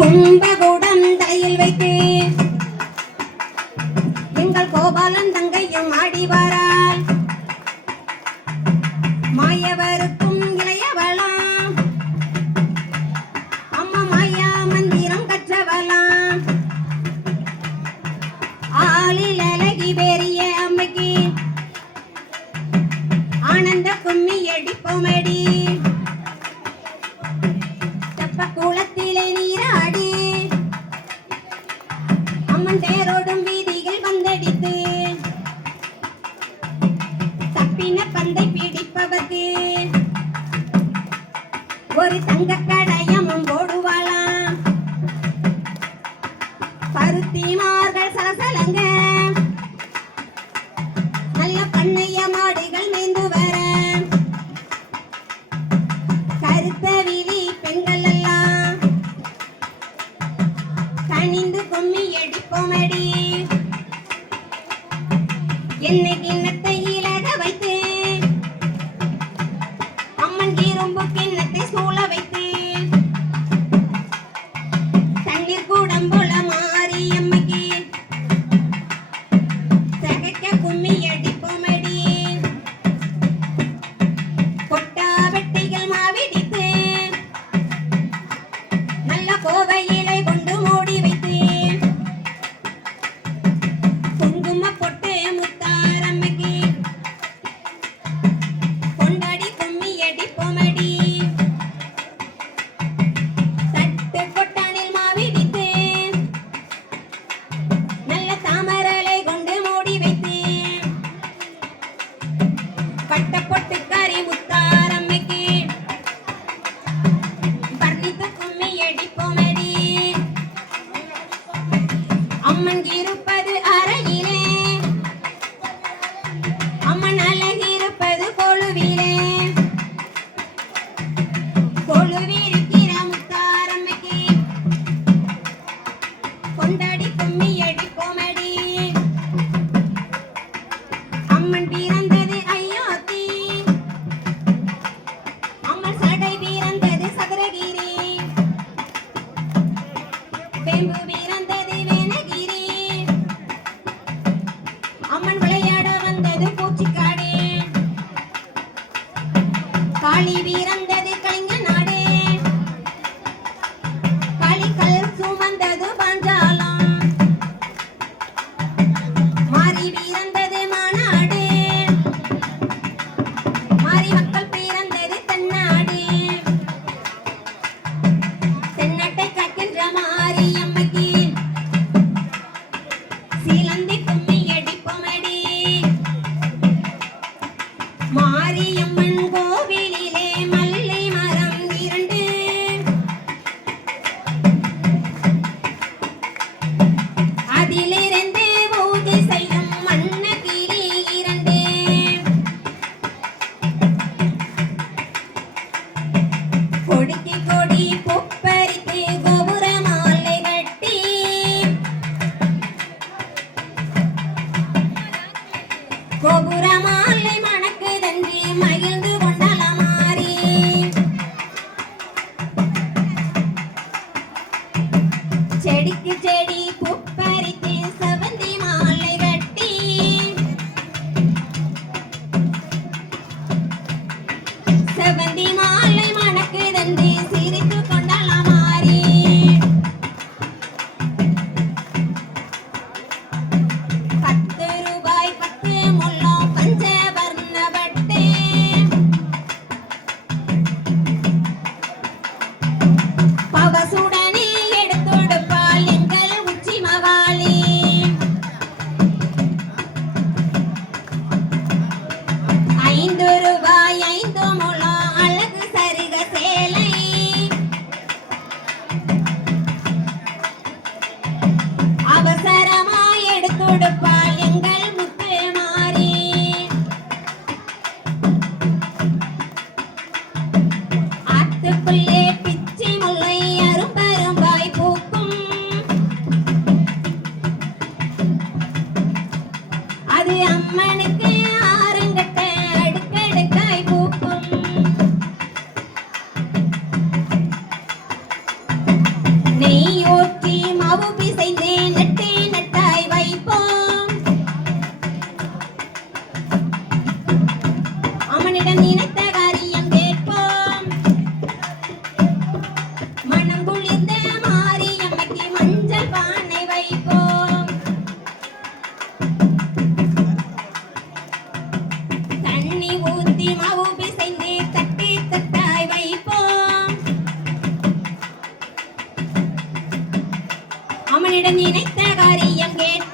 கும்பகூடம் தலையில் வைத்து எங்கள் கோபாலன் தங்கையும் ஆடி வராள். மாயவருக்கும் இளையவளாம் அம்மா மாயா மந்திரம் கற்றவளாம். ஆளில் அழகி பெரிய அம்மைக்கு ஆனந்த கும்மி அடிப்போமடி. தப்ப குளத்திலே நீராடி அம்மன் தேரோடும் வீதிகள் வந்தடித்து தப்பின பந்தை பிடிப்பவர்க்கு ஒரு தங்க கடையமும் போடுவாளாம். பருத்திமார்கள் சலசலங்க நல்ல பண்ணைய மாடுகள் மேய்ந்து வர கருத்த விழி பெண்கள் எல்லாம் கனிந்து கும்மி அடிப்போமடி. என்னை கிண்ணத்தை இலக வைத்து அம்மன் இரும்பு கிண்ணத்தை சூழ வைத்து தண்ணீர் கூடம் போல மாறி அம்மைக்கு சகைக்க கும்மி அடிப்போமடி. கொட்டா வெட்டைகள் மாவிடித்து நல்ல கோவையிலை கொண்டு மூடி வைத்து குங்கும பொட்டு முத்தாரம்மைக்கு கொண்டாடி கும்மி அடிப்போமடி. தட்டு கொட்டானில் மாவிடித்து நல்ல தாமரலை கொண்டு மூடி வைத்து பட்ட பொட்டுக்காரி முத்தாரம்மைக்கு வர்ணித்து கும்மி அடிப்போமடி. அம்மன் இருப்பது அறையிலே அம்மன் அழகிருப்பது கொழுவிலே. கொழுவிருக்கிற முத்தாரம்மைக்கு கொண்டாடி கும்மி அடிப்போமடி. அம்மன் பிறந்தது அயோத்தி அம்மன் சடை பிறந்தது சதுரகிரி. வேம்பு பிறந்தது வேணகிரி அம்மன் விளையாட வந்தது பூச்சிக்காடு. காளி பிறந்தது கலிங்க நாடு காளிக்கல் சுமந்தது பாஞ்சாலம். மாறி பிறந்தது மாநாடு மாறி மக்கள் பிறந்தது தென்னாடு. தென்னாட்டை காக்கின்ற மாறி அம்மைக்கு சீலந்தி கும்மி அடிப்போமடி. மாரியம்மன் கோவிலிலே மல்லை மரம் 2 அதிலிருந்து ஊதி செய்யும் மண்ணகிரி 2 கொடிக்கு கொடி பொப்பரித்து கோபுர மாலை கட்டி கோபுர மாலை மணக்குதன்றி மகிழ்ந்து கொண்டால மாறி. செடிக்கு செடி பொப்பரித்து செவந்தி மாலை கட்டி செவந்தி மாலை மணக்குதன்றி சிரித்து கொண்டால மாறி. ரூபாய் 10 முழம் பஞ்சவர்ண வட்டே பவசுடனே எடுத்தொடுப்பாள் எங்கள் உச்சி மகாளி. ரூபாய் 5 முழம் அழகு சரிக சேலை அவசரமாய் எடுத்தொடுப்பாள் எங்கள் முத்து மாறி. ஆத்துக்குள்ளே பிச்சி முல்லை அரும்பர ராமனிடம் நினைத்த காரியம் கேட்ட